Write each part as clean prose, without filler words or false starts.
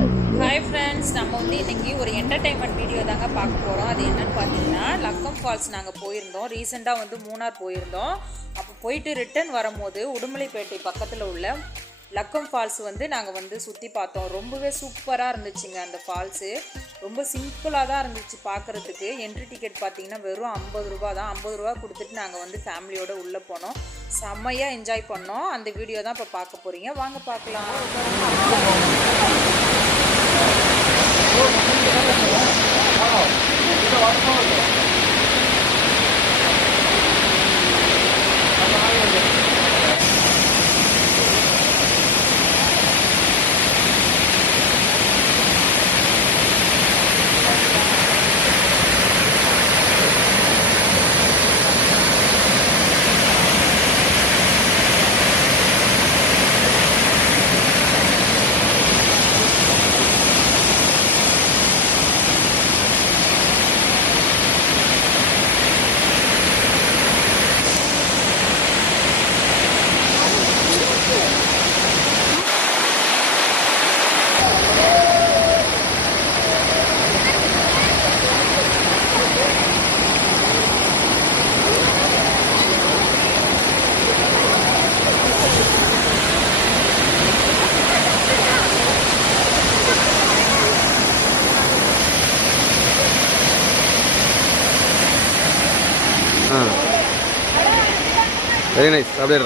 Hi friends, நம்ம வந்து இன்றைக்கி ஒரு என்டர்டெயின்மெண்ட் வீடியோ தாங்க பார்க்க போகிறோம். அது என்னென்னு பார்த்தீங்கன்னா, லக்கம் ஃபால்ஸ் நாங்கள் போயிருந்தோம். ரீசெண்டாக வந்து மூணார் போயிருந்தோம். அப்போ போயிட்டு ரிட்டன் வரும்போது உடுமலைப்பேட்டை பக்கத்தில் உள்ள லக்கம் ஃபால்ஸ் வந்து நாங்கள் வந்து சுற்றி பார்த்தோம். ரொம்பவே சூப்பராக இருந்துச்சுங்க. அந்த ஃபால்ஸு ரொம்ப சிம்பிளாக தான் இருந்துச்சு பார்க்குறதுக்கு. என்ட்ரி டிக்கெட் பார்த்திங்கன்னா வெறும் 50 ரூபா தான். 50 ரூபா கொடுத்துட்டு நாங்கள் வந்து ஃபேமிலியோடு உள்ளே போனோம். செம்மையாக என்ஜாய் பண்ணோம். அந்த வீடியோ தான் இப்போ பார்க்க போகிறீங்க. வாங்க பார்க்கலாம். Very nice. அப்படியே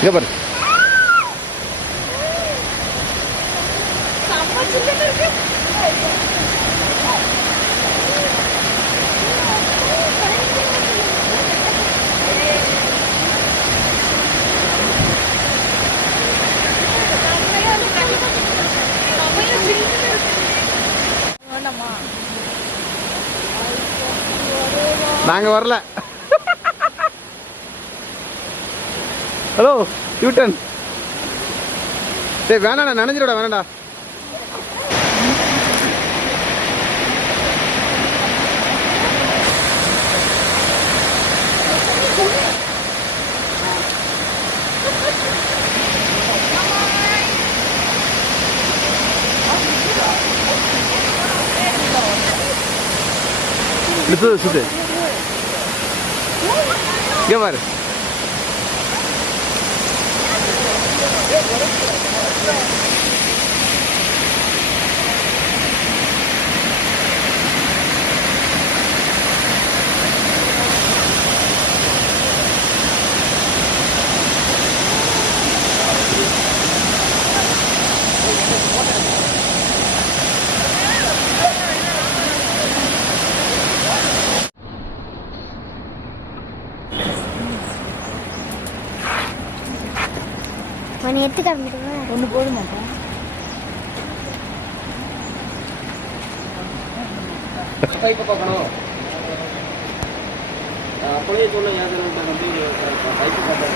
இங்கே பாரு. நாங்க வரல. Hello U-turn. டேய் வேணாடா, நனைஞ்சிடா, வேணாடா. சுத்து இங்கே பாரு. மணி எத்து கிளம்பிடுவேன். ஒன்று போட மாட்டேன். இப்போ பார்க்கணும். அப்படியே சொல்ல ஏதாவது பைக்கு பார்த்தேன்.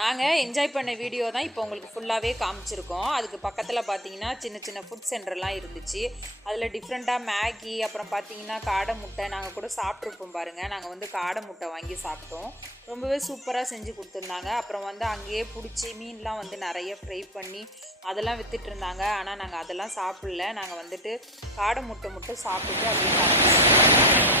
நாங்கள் என்ஜாய் பண்ண வீடியோ தான் இப்போ உங்களுக்கு ஃபுல்லாகவே காமிச்சிருக்கோம். அதுக்கு பக்கத்தில் பார்த்தீங்கன்னா சின்ன சின்ன ஃபுட் சென்டர்லாம் இருந்துச்சு. அதில் டிஃப்ரெண்ட்டாக மேகி, அப்புறம் பார்த்தீங்கன்னா காடை முட்டை நாங்கள் கூட சாப்பிட்ருப்போம் பாருங்கள். நாங்கள் வந்து காடை முட்டை வாங்கி சாப்பிட்டோம். ரொம்பவே சூப்பராக செஞ்சு கொடுத்துருந்தாங்க. அப்புறம் வந்து அங்கேயே பிடிச்சி மீன்லாம் வந்து நிறைய ஃப்ரை பண்ணி அதெல்லாம் விற்றுட்டு இருந்தாங்க. ஆனால் நாங்கள் அதெல்லாம் சாப்பிடல. நாங்கள் வந்துட்டு காடை முட்டை மட்டும் சாப்பிட்டுட்டு அப்படியே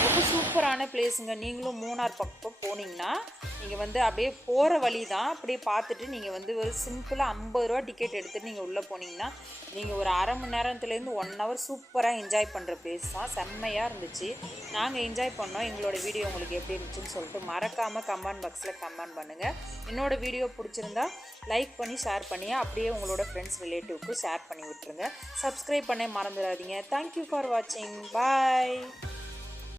ரொம்ப சூப்பரான பிளேஸுங்க. நீங்களும் மூணார் பக்கம் போனீங்கன்னா நீங்கள் வந்து அப்படியே போகிற வழி தான். அப்படியே பார்த்துட்டு நீங்கள் வந்து ஒரு சிம்பிளாக 50 ரூபா டிக்கெட் எடுத்துகிட்டு நீங்கள் உள்ளே போனீங்கன்னா நீங்கள் ஒரு அரை மணி நேரத்துலேருந்து 1 ஹவர் சூப்பராக என்ஜாய் பண்ணுற பிளேஸ் தான். செம்மையாக இருந்துச்சு. நாங்கள் என்ஜாய் பண்ணோம். எங்களோட வீடியோ உங்களுக்கு எப்படி இருந்துச்சுன்னு சொல்லிட்டு மறக்காமல் கமெண்ட் பாக்ஸில் கமெண்ட் பண்ணுங்கள். என்னோடய வீடியோ பிடிச்சிருந்தா லைக் பண்ணி ஷேர் பண்ணி அப்படியே உங்களோட ஃப்ரெண்ட்ஸ் ரிலேட்டிவ்க்கு ஷேர் பண்ணி விட்டுருங்க. சப்ஸ்கிரைப் பண்ண மறந்துடாதீங்க. தேங்க்யூ ஃபார் வாட்சிங். பாய்.